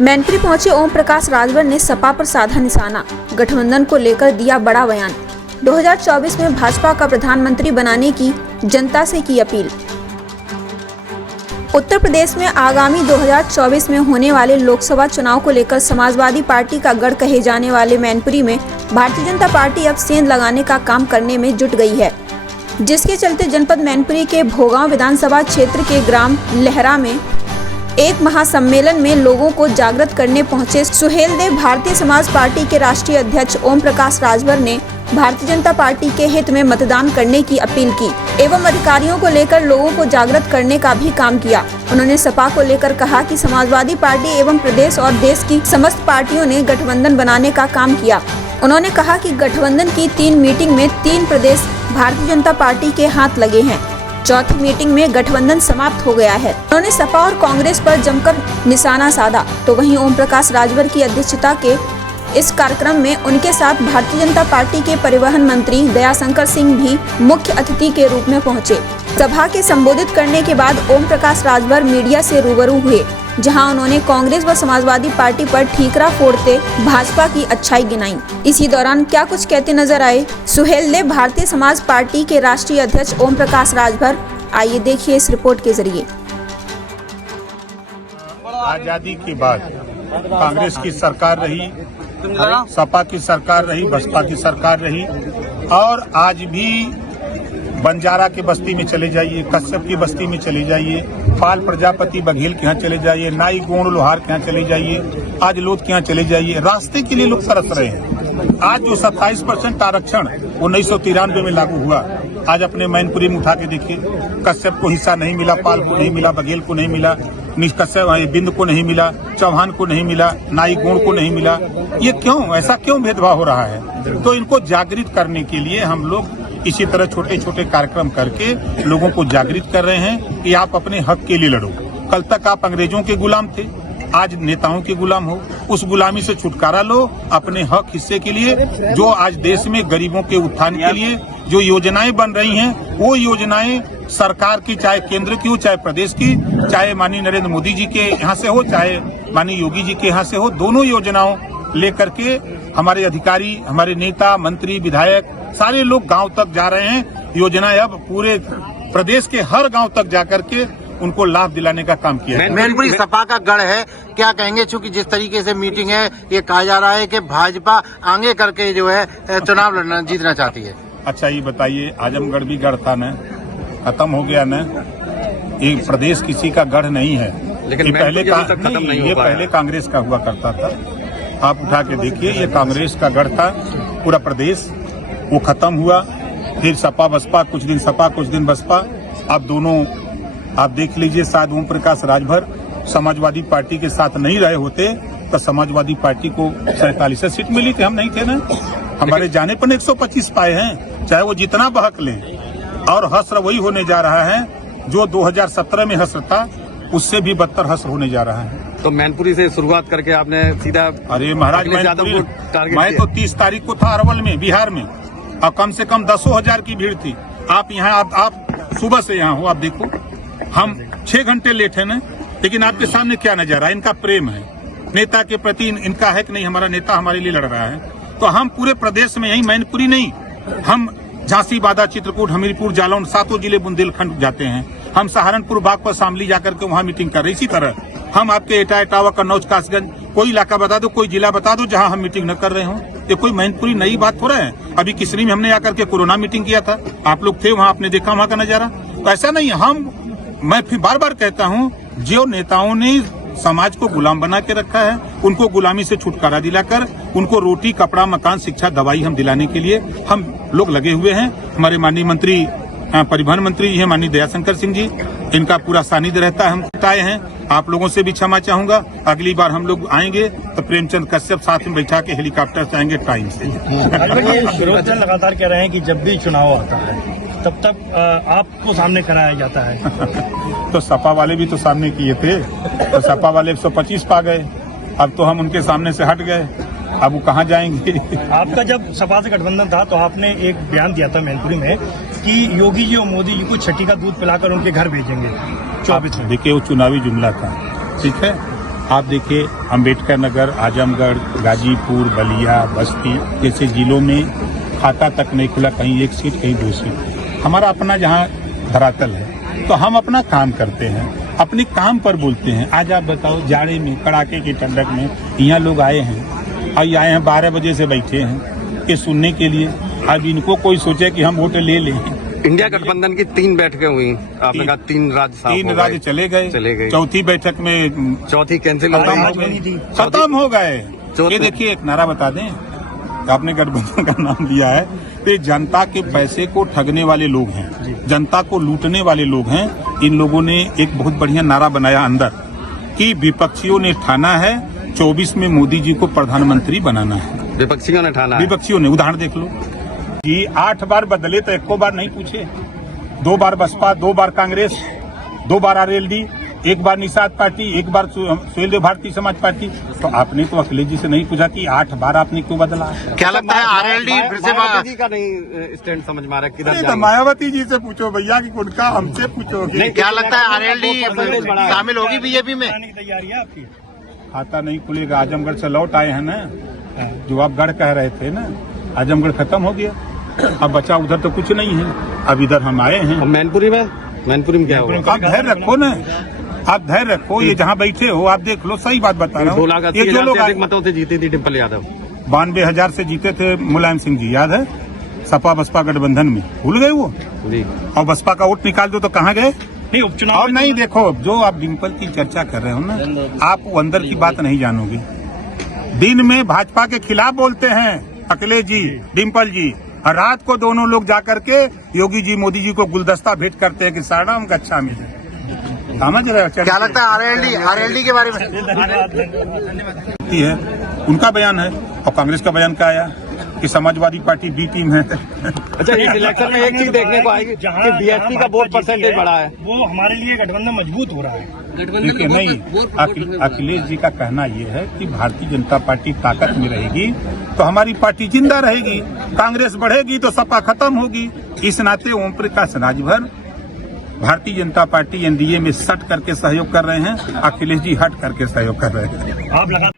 मैनपुरी पहुंचे ओम प्रकाश राजभर ने सपा पर साधा निशाना, गठबंधन को लेकर दिया बड़ा बयान। 2024 में भाजपा का प्रधानमंत्री बनाने की जनता से की अपील। उत्तर प्रदेश में आगामी 2024 में होने वाले लोकसभा चुनाव को लेकर समाजवादी पार्टी का गढ़ कहे जाने वाले मैनपुरी में भारतीय जनता पार्टी अब सेंध लगाने का काम करने में जुट गई है, जिसके चलते जनपद मैनपुरी के भोगांव विधानसभा क्षेत्र के ग्राम लहरा में एक महासम्मेलन में लोगों को जागृत करने पहुंचे सुहेलदेव भारतीय समाज पार्टी के राष्ट्रीय अध्यक्ष ओम प्रकाश राजभर ने भारतीय जनता पार्टी के हित में मतदान करने की अपील की एवं अधिकारियों को लेकर लोगों को जागृत करने का भी काम किया। उन्होंने सपा को लेकर कहा कि समाजवादी पार्टी एवं प्रदेश और देश की समस्त पार्टियों ने गठबंधन बनाने का काम किया। उन्होंने कहा कि गठबंधन की 3 मीटिंग में 3 प्रदेश भारतीय जनता पार्टी के हाथ लगे हैं। चौथी मीटिंग में गठबंधन समाप्त हो गया है। उन्होंने सपा और कांग्रेस पर जमकर निशाना साधा। तो वहीं ओम प्रकाश राजभर की अध्यक्षता के इस कार्यक्रम में उनके साथ भारतीय जनता पार्टी के परिवहन मंत्री दयाशंकर सिंह भी मुख्य अतिथि के रूप में पहुंचे। सभा के संबोधित करने के बाद ओम प्रकाश राजभर मीडिया से रूबरू हुए, जहां उन्होंने कांग्रेस व समाजवादी पार्टी पर ठीकरा फोड़ते भाजपा की अच्छाई गिनाई। इसी दौरान क्या कुछ कहते नजर आए सुहेलदेव भारतीय समाज पार्टी के राष्ट्रीय अध्यक्ष ओम प्रकाश राजभर, आइए देखिए इस रिपोर्ट के जरिए। आजादी के बाद कांग्रेस की सरकार रही, सपा की सरकार रही, बसपा की सरकार रही, और आज भी बंजारा के बस्ती में चले जाइए, कश्यप की बस्ती में चले जाइए, पाल प्रजापति बघेल के यहाँ चले जाइए, नाई गोंड लोहार के यहाँ चले जाइए, आज लोध के यहाँ चले जाइए, रास्ते के लिए लोग तरस रहे हैं। आज जो 27% आरक्षण 1993 में लागू हुआ, आज अपने मैनपुरी में उठा के देखिए, कश्यप को हिस्सा नहीं मिला, पाल को नहीं मिला, बघेल को नहीं मिला, कश्यप बिंद को नहीं मिला, चौहान को नहीं मिला, नाई गोंड को नहीं मिला। ये क्यों, ऐसा क्यों भेदभाव हो रहा है? तो इनको जागृत करने के लिए हम लोग इसी तरह छोटे छोटे कार्यक्रम करके लोगों को जागृत कर रहे हैं कि आप अपने हक के लिए लड़ो। कल तक आप अंग्रेजों के गुलाम थे, आज नेताओं के गुलाम हो। उस गुलामी से छुटकारा लो अपने हक हिस्से के लिए। जो आज देश में गरीबों के उत्थान के लिए जो योजनाएं बन रही हैं, वो योजनाएं सरकार की, चाहे केंद्र की हो, चाहे प्रदेश की, चाहे माननीय नरेंद्र मोदी जी के यहाँ से हो, चाहे माननीय योगी जी के यहाँ से हो, दोनों योजनाओं लेकर के हमारे अधिकारी, हमारे नेता, मंत्री, विधायक सारे लोग गांव तक जा रहे हैं। योजनाएं अब पूरे प्रदेश के हर गांव तक जाकर के उनको लाभ दिलाने का काम किया है। मैनपुरी सपा का गढ़ है, क्या कहेंगे? चूंकि जिस तरीके से मीटिंग है, ये कहा जा रहा है कि भाजपा आगे करके जो है चुनाव लड़ना, जीतना चाहती है। अच्छा ये बताइए, आजमगढ़ भी गढ़ था न, खत्म हो गया न? ये प्रदेश किसी का गढ़ नहीं है, लेकिन पहले कांग्रेस का हुआ करता था। आप उठा के देखिए, ये कांग्रेस का गढ़ था पूरा प्रदेश, वो खत्म हुआ। फिर सपा बसपा, कुछ दिन सपा कुछ दिन बसपा। अब दोनों आप देख लीजिए, शायद ओम प्रकाश राजभर समाजवादी पार्टी के साथ नहीं रहे होते तो समाजवादी पार्टी को 47 सीट मिली थी, हम नहीं थे ना। हमारे जाने पर 125 पाए हैं, चाहे वो जितना बहक ले। और हस्र वही होने जा रहा है जो 2017 में हस्र था, उससे भी बदतर हस्र होने जा रहा है। तो मैनपुरी से शुरुआत करके आपने सीधा, अरे महाराज, मैं तो 30 तारीख को था अरवल में, बिहार में, और कम से कम 10,000 की भीड़ थी। आप यहाँ, आप सुबह से यहाँ हो, आप देखो, हम 6 घंटे लेट है ना, लेकिन आपके सामने क्या नजर आया? इनका प्रेम है नेता के प्रति, इनका है कि नहीं हमारा नेता हमारे लिए लड़ रहा है। तो हम पूरे प्रदेश में, यही मैनपुरी नहीं, हम झांसी, बादा, चित्रकूट, हमीरपुर, जालौन, 7 जिले बुंदेलखंड जाते हैं। हम सहारनपुर, बागपत, शामली जाकर के वहाँ मीटिंग कर रहे। इसी तरह हम आपके एटा, इटावा, कन्नौज, कासगंज, कोई इलाका बता दो, कोई जिला बता दो जहाँ हम मीटिंग न कर रहे हों। ये कोई मैनपुरी नई बात हो रहा है? अभी किसरी में हमने आकर के कोरोना मीटिंग किया था, आप लोग थे वहाँ, आपने देखा वहाँ का नजारा। तो ऐसा नहीं है, मैं फिर बार बार कहता हूँ, जो नेताओं ने समाज को गुलाम बना के रखा है, उनको गुलामी से छुटकारा दिलाकर उनको रोटी, कपड़ा, मकान, शिक्षा, दवाई हम दिलाने के लिए हम लोग लगे हुए हैं। हमारे माननीय मंत्री, परिवहन मंत्री जी हैं माननीय दयाशंकर सिंह जी, इनका पूरा सानिध्य रहता है। हम आए हैं, आप लोगों से भी क्षमा चाहूंगा। अगली बार हम लोग आएंगे तो प्रेमचंद कश्यप साथ में बैठा के हेलीकॉप्टर से आएंगे टाइम से। विरोधी दल लगातार कह रहे हैं कि जब भी चुनाव आता है तब तक आपको सामने कराया जाता है। तो सपा वाले भी तो सामने किए थे, तो सपा वाले 125 पा गए, अब तो हम उनके सामने से हट गए, अब वो कहाँ जाएंगे? आपका जब सपा से गठबंधन था तो आपने एक बयान दिया था मैनपुरी में कि योगी जी और मोदी जी को छठी का दूध पिलाकर उनके घर भेजेंगे 24 में। देखिए, वो चुनावी जुमला था, ठीक है। आप देखिए अंबेडकर नगर, आजमगढ़, गाजीपुर, बलिया, बस्ती जैसे जिलों में खाता तक नहीं खुला, कहीं एक सीट कहीं 2 सीट। हमारा अपना जहाँ धरातल है तो हम अपना काम करते हैं, अपने काम पर बोलते हैं। आज आप बताओ जाड़े में कड़ाके की ठंडक में यहाँ लोग आए हैं और आए हैं 12 बजे से बैठे हैं ये सुनने के लिए। अब इनको कोई सोचे कि हम वोट ले लें। इंडिया गठबंधन की 3 बैठकें हुई, आपने कहा 3 राज्य साफ 3 हो राज्य गए। चले गए। चौथी बैठक में चौथी कैंसिल हो खत्म हो गए। ये देखिए एक नारा बता दें, आपने गठबंधन का नाम दिया है, तो जनता के पैसे को ठगने वाले लोग हैं, जनता को लूटने वाले लोग हैं। इन लोगों ने एक बहुत बढ़िया नारा बनाया अंदर कि विपक्षियों ने ठाना है 24 में मोदी जी को प्रधानमंत्री बनाना है। विपक्षियों ने ठाना है। विपक्षियों ने, उदाहरण देख लो कि 8 बार बदले तो एको बार नहीं पूछे। 2 बार बसपा, 2 बार कांग्रेस, 2 बार आरएलडी, 1 बार निषाद पार्टी, 1 बार सुहेलदेव भारतीय समाज पार्टी। तो आपने तो अखिलेश जी से नहीं पूछा कि 8 बार आपने क्यों बदला। क्या लगता है आरएलडी फिर से मायावती जी का नहीं स्टैंड समझ में आ रहा है, किधर तो जाएंगे? मायावती जी से पूछो भैया कि उनका हमसे पूछोगे। क्या लगता है आरएलडी शामिल होगी बीजेपी में? बनाने की तैयारी है आपकी? खाता नहीं खुलेगा। आजमगढ़ से लौट आए हैं ना, जो आप गढ़ कह रहे थे ना, आजमगढ़ खत्म हो गया, अब बचा उधर तो कुछ नहीं है। अब इधर हम आए हैं। अब मैनपुरी में क्या हुआ? आप धैर्य रखो ना, आप धैर्य रखो। ये जहाँ बैठे हो आप देख लो, सही बात बता रहा 2 हूँ। लाख ये जो लोग अधिक मतों से जीती थी डिम्पल यादव। 92,000 से जीते थे मुलायम सिंह जी, याद है? सपा बसपा गठबंधन में भूल गए वो। जी। और बसपा का वोट निकाल दो तो कहाँ गए? नहीं, उपचुनाव और नहीं, देखो जो आप डिम्पल की चर्चा कर रहे हो ना, आप वो अंदर की बात नहीं जानोगे। दिन में भाजपा के खिलाफ बोलते हैं अखिलेश जी, डिम्पल जी, और रात को दोनों लोग जाकर के योगी जी, मोदी जी को गुलदस्ता भेंट करते हैं कि साड़ा हम गच्छा मिले। समझ रहे हो? क्या लगता है आरएलडी के बारे में? है उनका बयान है, और कांग्रेस का बयान क्या आया कि समाजवादी पार्टी बी टीम है। अच्छा, इस इलेक्शन में एक चीज देखने को आएगी कि बीएसपी का वोट परसेंटेज बढ़ा है, वो हमारे लिए गठबंधन मजबूत हो रहा है। देखिए नहीं, अखिलेश जी का कहना यह है कि भारतीय जनता पार्टी ताकत में रहेगी तो हमारी पार्टी जिंदा रहेगी, कांग्रेस बढ़ेगी तो सपा खत्म होगी। इस नाते ओम प्रकाश राजभर भारतीय जनता पार्टी एनडीए में सट करके सहयोग कर रहे हैं, अखिलेश जी हट करके सहयोग कर रहे हैं। आप लगा